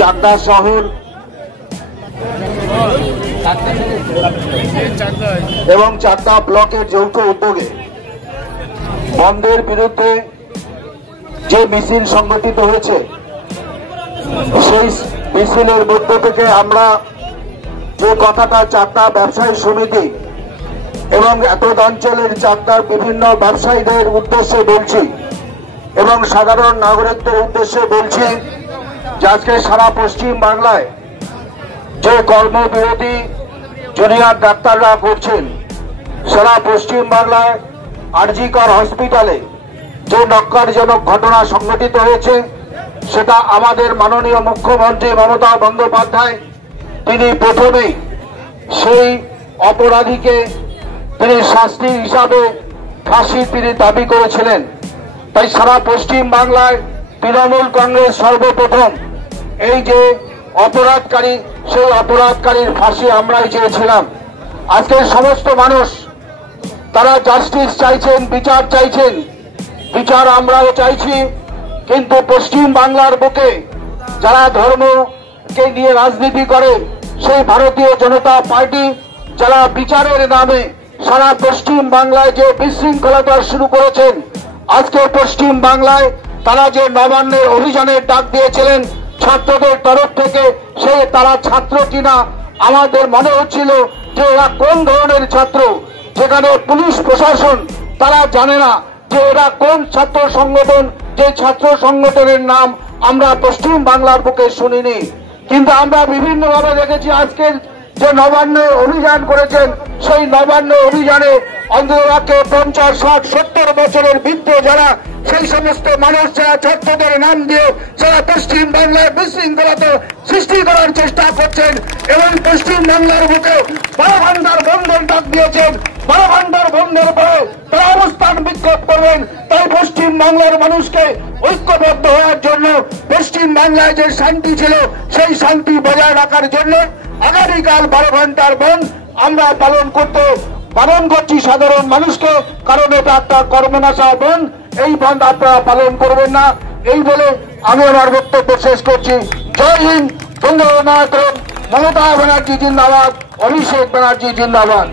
চাকদা শহর এবং চাকদা ব্লকের যৌথ উদ্যোগে বন্ধের বিরুদ্ধে যে মিছিল সংগঠিত হয়েছে, সেই মিছিলের মধ্য থেকে আমরা যে কথাটা চাকদা ব্যবসায়ী সমিতি এবং এতদ অঞ্চলের চাকদার বিভিন্ন ব্যবসায়ীদের উদ্দেশ্যে বলছি এবং সাধারণ নাগরিকদের উদ্দেশ্যে বলছি যে আজকে সারা পশ্চিম বাংলায় যে কর্মবিরতি জুনিয়র ডাক্তাররা করছেন, সারা পশ্চিম বাংলায় আরজিকর হসপিটালে যে নক্কারজনক ঘটনা সংঘটিত হয়েছে, সেটা আমাদের মাননীয় মুখ্যমন্ত্রী মমতা বন্দ্যোপাধ্যায় তিনি প্রথমেই সেই অপরাধীকে তিনি শাস্তি হিসাবে ফাঁসি তিনি দাবি করেছিলেন। তাই সারা পশ্চিম বাংলায় তৃণমূল কংগ্রেস সর্বপ্রথম এই যে অপরাধকারী, সেই অপরাধকারীর ফাঁসি আমরাই চেয়েছিলাম। আজকের সমস্ত মানুষ তারা জাস্টিস চাইছেন, বিচার চাইছেন, বিচার আমরাও চাইছি। কিন্তু পশ্চিম বাংলার বুকে যারা ধর্মকে নিয়ে রাজনীতি করে, সেই ভারতীয় জনতা পার্টি যারা বিচারের নামে সারা পশ্চিম বাংলায় যে বিশৃঙ্খলতা শুরু করেছেন, আজকে পশ্চিম বাংলায় তারা যে নবান্নের অভিযানের ডাক দিয়েছিলেন ছাত্রদের তরফ থেকে, সে তারা ছাত্র কিনা আমাদের মনে হচ্ছিল যে এরা কোন ধরনের ছাত্র, যেখানে পুলিশ প্রশাসন তারা জানে না যে এরা কোন ছাত্র সংগঠন, যে ছাত্র সংগঠনের নাম আমরা পশ্চিম বাংলার বুকে শুনিনি। কিন্তু আমরা বিভিন্নভাবে দেখেছি আজকের যে নবান্ন অভিযান করেছেন, সেই নবান্ন অভিযানে অন্ততপক্ষে 50, 60, 70 বছরের বৃদ্ধ যারা, সেই সমস্ত মানুষ যারা ছাত্রদের নাম দিয়ে সারা পশ্চিম বাংলায় বিশৃঙ্খলতা সৃষ্টি করার চেষ্টা করছেন এবং পশ্চিম বাংলার বুকে 12 ঘন্টার বন্ধের ডাক দিয়েছেন। 12 ঘন্টার বন্ধের পরে তারা অবস্থান বিক্ষোভ করবেন। তাই পশ্চিম বাংলার মানুষকে ঐক্যবদ্ধ হওয়ার জন্য, পশ্চিম বাংলায় যে শান্তি ছিল সেই শান্তি বজায় রাখার জন্য আগামীকাল 12 ঘন্টার বন্ধ আমরা পালন করছি সাধারণ মানুষকে, কারণ এটা একটা কর্মনাশা বন্ধ। এই বন্ধ আপনারা পালন করবেন না, এই বলে আমি আমার বক্তব্য শেষ করছি। জয় হিন্দ, বন্দে মাতরম, মমতা ব্যানার্জি জিন্দাবাদ, অভিষেক ব্যানার্জি জিন্দাবাদ।